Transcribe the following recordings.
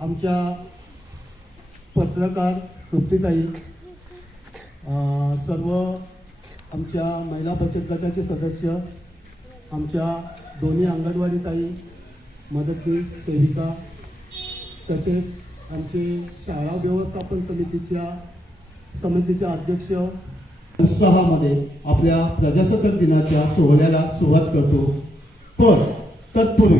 आमच्या पत्रकार तृप्तीताई, सर्व आमच्या महिला बचत गटाचे सदस्य, आमच्या दोन्ही अंगणवाडी ताई, मदतनीस सेविका, तसेच आमचे शाळा व्यवस्थापन समितीचे अध्यक्ष, उत्साहामध्ये आपल्या प्रजासत्ताक दिनाच्या सोहळ्याला सुरुवात करतो. पण तत्पूर्वी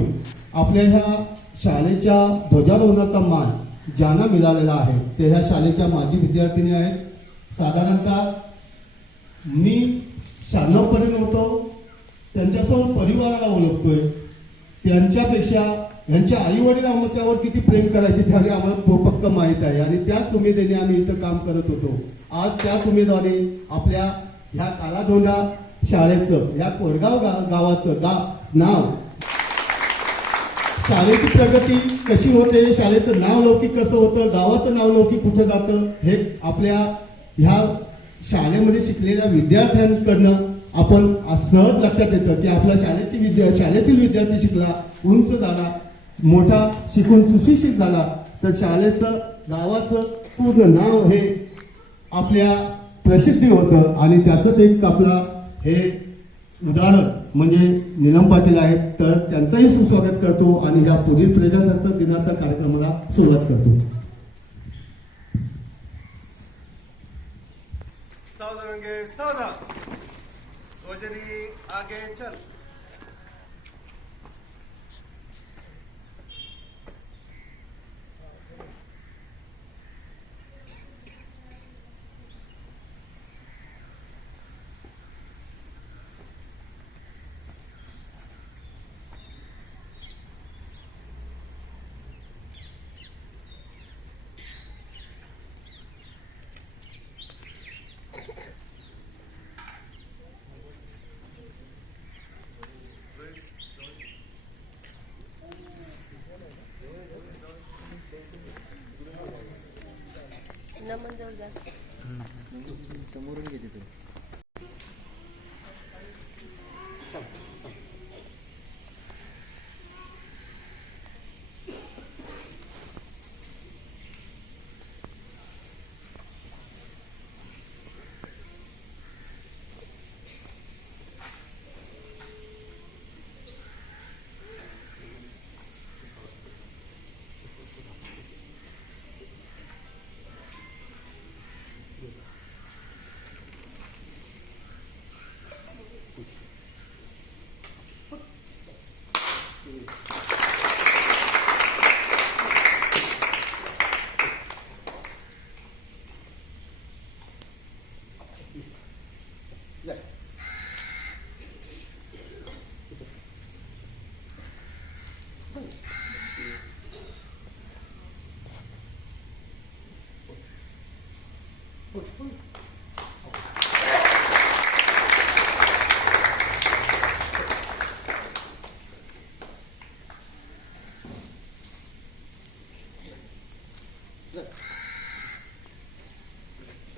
आपल्या ह्या शाळेच्या ध्वजारोहणाचा मान ज्यांना मिळालेला आहे ते ह्या शाळेच्या माजी विद्यार्थिनी आहेत. साधारणतः मी 96 पर्यंत होतो, त्यांच्यासोबत परिवाराला ओळखतोय. त्यांच्यापेक्षा यांच्या आई वडील आमच्यावर किती प्रेम करायचे त्याने आम्हाला पक्क माहीत आहे आणि त्याच उमेदीने आम्ही इथं काम करत होतो. आज त्याच उमेदवारी आपल्या ह्या कालाधोंडा शाळेचं, या कोरगाव गावाचं नाव, शाळेची प्रगती कशी होते, शाळेचं नाव लौकिक कसं होतं, गावाचं नाव लौकिक कुठं जातं, हे आपल्या ह्या शाळेमध्ये शिकलेल्या विद्यार्थ्यांकडनं आपण सहज लक्षात येतं की आपल्या शाळेतील विद्यार्थी शिकला, उंच झाला, मोठा शिकून सुशिक्षित झाला तर शाळेचं, गावाचं पूर्ण नाव हे आपल्या प्रसिद्धी होतं. आणि त्याचंच एक आपला हे उदाहरण म्हणजे नीलम पाटील आहेत. तर त्यांचंही सुस्वागत करतो आणि या पुढील प्रजासत्ताक दिनाचा कार्यक्रमाला सुरुवात करतो. सावधान, आगे चल. नमन जाऊ जा समोरून घेते तू.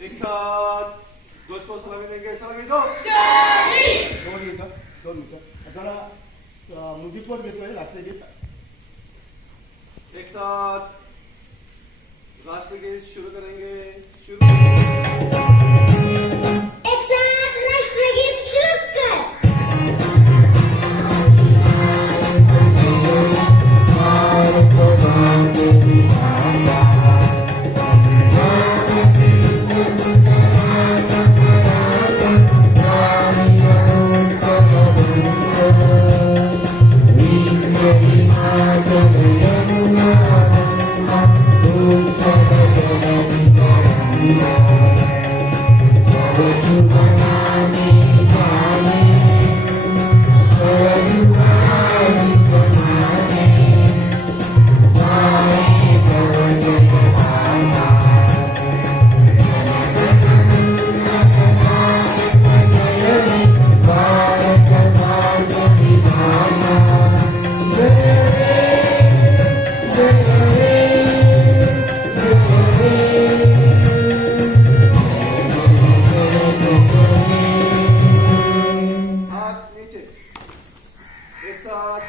एक साथ दोस्त को सलामी देंगे. सलामी दो. 2 मिनटं जरा मुजीबवर घेतोय राष्ट्रगीत. एक साथ राष्ट्रगीत शुरू करेंगे. एक साथ राष्ट्रगीत शुरू कर. एक साथ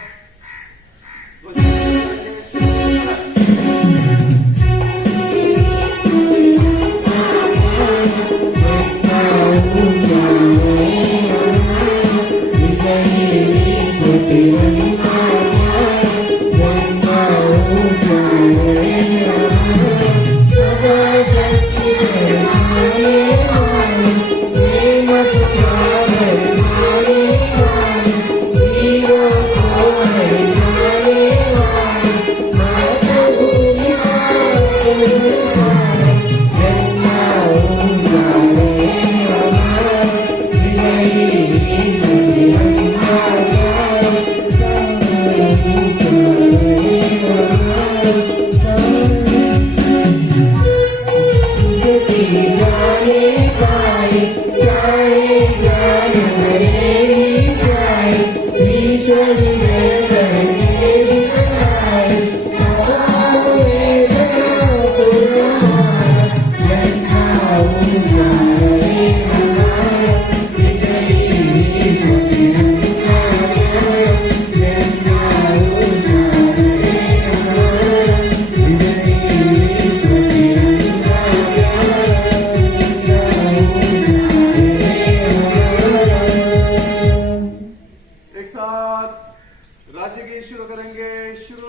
एक साथ राज्य गीत शुरू करेंगे। शुरू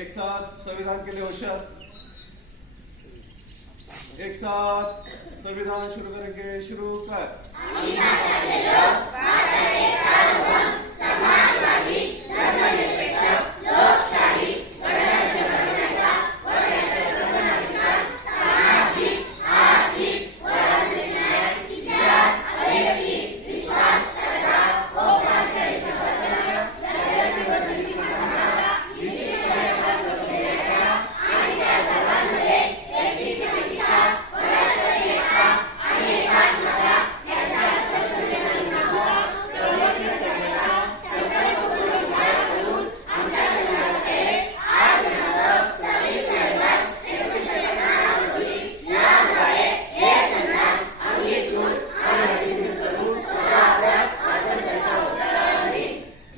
एक साथ संविधान के लिए होशियार। एक साथ संविधान शुरू करेंगे। शुरू कर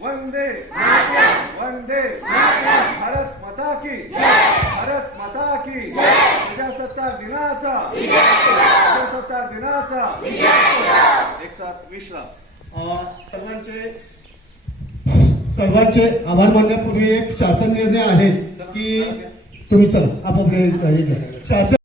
वंदे वंदे भारत माता की भारत माता की प्रजासत्ताक दिनाचा एक साथ विश्राम। सर्वांचे आभार मानण्यापूर्वी एक शासन निर्णय आहे की तुम्ही चला आपापले शासन